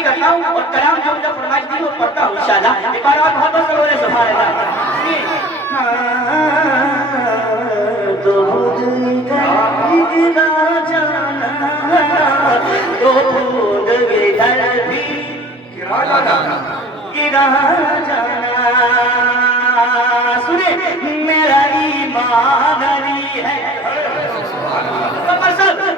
بھی کرتا ہوں اور کلام جو مجھے فرمائش دی وہ پڑھتا ہوں انشاءاللہ. ایک بار اور محبت سے بولے سبحان اللہ. سنے میرا ایمان علی ہے,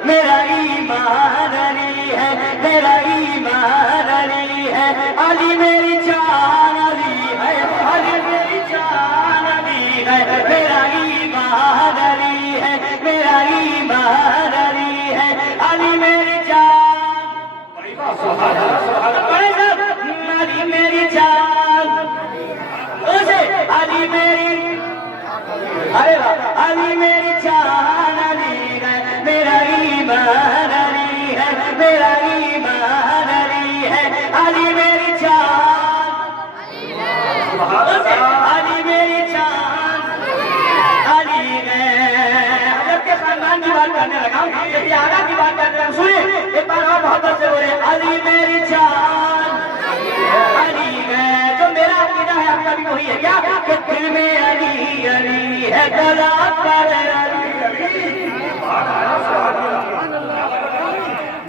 میرا ایمان علی ہے, میرا ایمان علی ہے, علی میری جان علی ہے, علی میری جان علی ہے, میرا ایمان علی ہے, میرا ایمان علی ہے, علی میری جان, علی میری جان, علی میری, علی میری جان علی ہے, میرا ایمان علی ہے, میرا ایمان علی ہے, علی میری جان, علی میری جان علی ہے. جب کہ خاندان کی بات کرنے لگا, جب یہ آگا کی بات کرنے لگا, سنیں ایک بار اور محبت سے بولے علی میری جان علی ہے. جو میرا عقیدہ ہے آپ کا بھی وہی ہے کیا کہ دل میں علی علی ہے, گلا پر علی,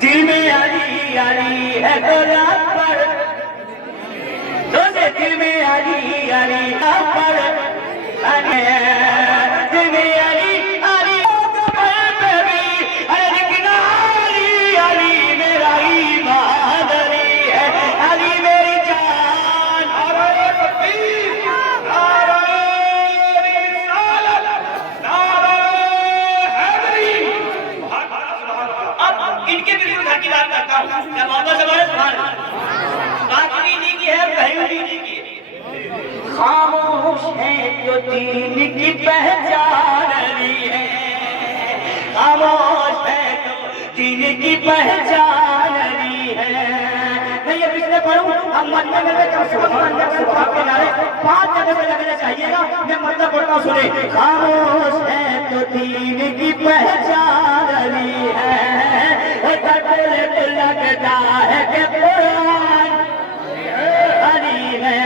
دل میں علی علی ہے, گلا پر, دوسرے دل میں علی علی پر علی ہے, دل میں علی علی علی علی میرا ایمان علی ہے, علی میری جان, نعرہ تکبیر, نعرہ رسالت, نعرہ حیدری. اب ان کے بھی گھر کی بات کرتا ہوں, کیا محبت سے بولے سبحان اللہ. بات دینی کی ہے, پہلو دینی کی ہے. خاموش ہے جو دین کی پہچان علی ہے, خاموش ہے جو دین کی پہچان علی ہے. میں یہ پچھلے پڑھوں, اب مطلب میں کم سے کم مطلب سے بھاگ کے جائے 5 جگہ سے لگنا چاہیے گا. میں مطلب پڑھتا ہوں, سنیں. خاموش ہے جو دین کی پہچان علی ہے, لگتا ہے کہ قرآن علی ہے,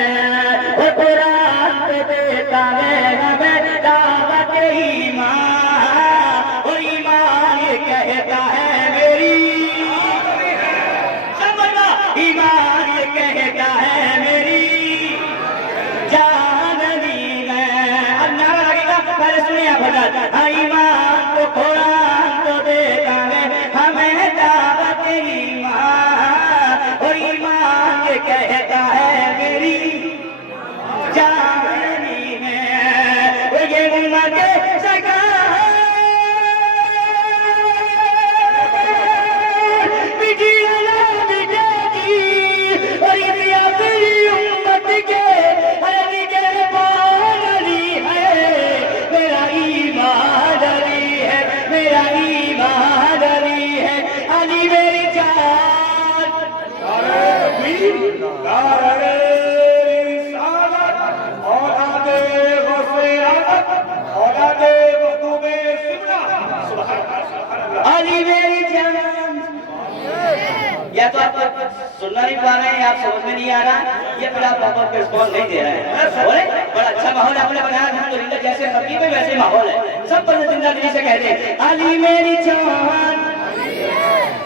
قرآن پہ دیتا ہے ہمیں دعوت ایمان, اور ایمان یہ کہتا ہے میری, سمجھنا, ایمان یہ کہتا ہے میری جان علی ہے. اب نعرہ لگے گا, پہلے سنیے آپ حضرت. ایمان کو قرآن تو دیتا ہے ہمیں دعوت ایمان, اور ایمان یہ کہتا ہے میری جان علی ہے. یہ امت سرکار بجی اللہ بجی, اور یہ اپنی امت کے علی کے بان علی ہے, میرا ایمان علی ہے, میرا ایمان علی ہے, علی میری جان, نعرہ رسالت, اولاد غفرت, اولاد مخدوم سمرہ, علی میری جان. یا تو آپ سننا نہیں پا رہے ہیں, آپ سمجھ میں نہیں آ رہا, یا پھر آپ محبت کے رسپانس نہیں دے رہے ہیں. بولے بڑا اچھا ماحول آپ نے بنایا الحمدللہ, جیسے خطیب ہے ویسے ماحول ہے, سب پر زندہ دلی سے کہتے ہیں علی میری جان,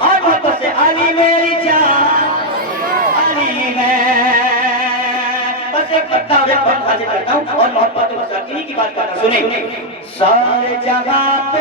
اور محبت سے علی میری جان علی ہے. بس ایک پتہ حاضر کرتا ہوں اور محبت و مساکینی کی بات کرتا ہوں. سنیں, سارے جہاں